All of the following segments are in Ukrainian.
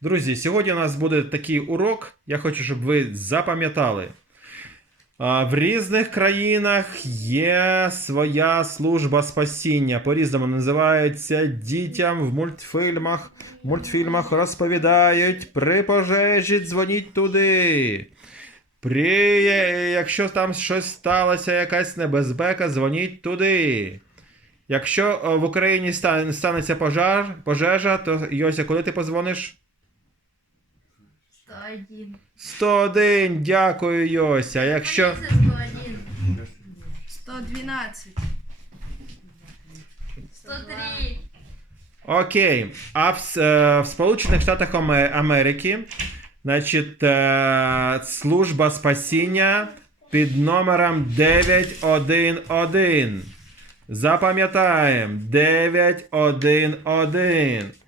Друзі, сьогодні у нас буде такий урок. Я хочу, щоб ви запам'ятали. В різних країнах є своя служба спасіння. По-різному називаються дітям в мультфільмах. В мультфільмах розповідають при пожежі дзвоніть туди. При, якщо там щось сталося, якась небезпека, дзвоніть туди. Якщо е, в Україні станеться пожар, пожежа, то Йося, коли ти позвониш? 101. 101, дякую, Йося. Якщо. 101. 112. 103. Окей. А в, е, в Сполучених Штатах Америки, значить, е, служба спасіння під номером 911. Запам'ятаємо 911.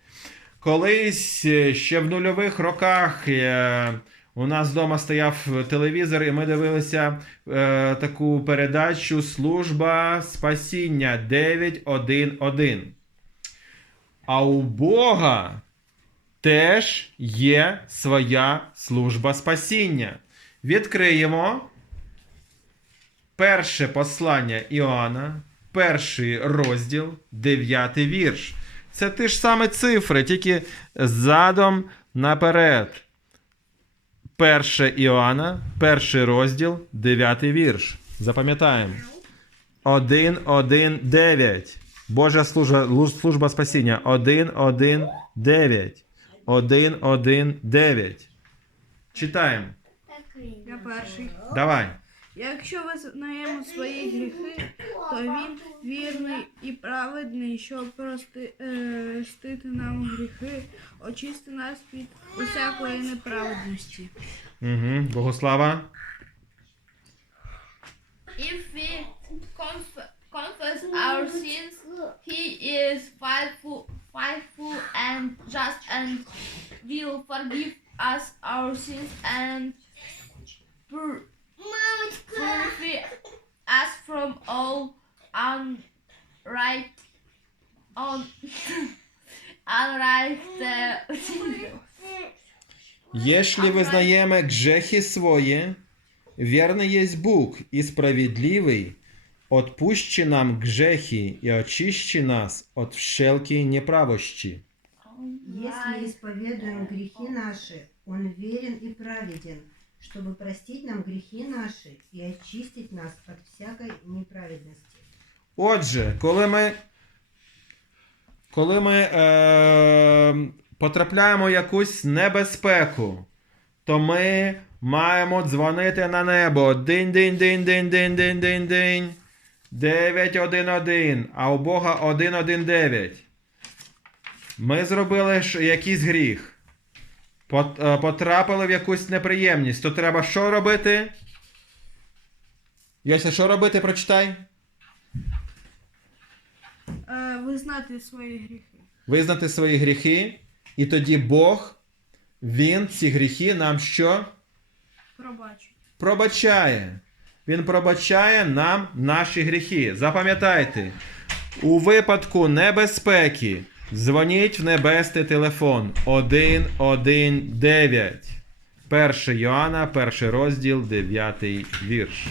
Колись е, ще в нульових роках е, у нас вдома стояв телевізор, і ми дивилися е, таку передачу Служба спасіння 911. А у Бога теж є своя служба спасіння. Відкриємо перше послання Іоанна, перший розділ, дев'ятий вірш. Це ті ж самі цифри, тільки задом наперед. Перше Іоанна, перший розділ, дев'ятий вірш. Запам'ятаємо. 1, 1, 9. Божа служба, служба спасіння. 1, 1, 9. 1, 1, 9. Читаємо. Я перший. Давай. Якщо визнаємо свої гріхи, то він вірний і праведний, щоб прости, е, простити нам гріхи, очисти нас від усякої неправедності. Угу. Богослава. If we conf- confess our sins, He is faithful, faithful and just, and will forgive us our sins and pur- us from all unright, on, unright. Если вызнаем грехи свои, верный есть Бог и справедливый, отпущи нам грехи и очищи нас от всякой неправости. Если исповедуем грехи наши, Он верен и праведен, чтобы простить нам грехи наши и очистить нас от всякой неправедности. Отже, коли ми, коли ми е, потрапляємо в якусь небезпеку, то ми маємо дзвонити на небо. Динь, динь, динь, динь, динь, динь, динь, динь. 911, а у Бога 119. Ми зробили якийсь гріх. Е, Потрапили в якусь неприємність. То треба що робити? Йося, що робити? Прочитай. Е, визнати свої гріхи. визнати свої гріхи, і тоді Бог, Він ці гріхи нам що? Пробачу. Пробачає. Він пробачає нам наші гріхи. Запам'ятайте, у випадку небезпеки дзвоніть в небесний телефон 119. 1 Йоанна, перший розділ, 9 вірш.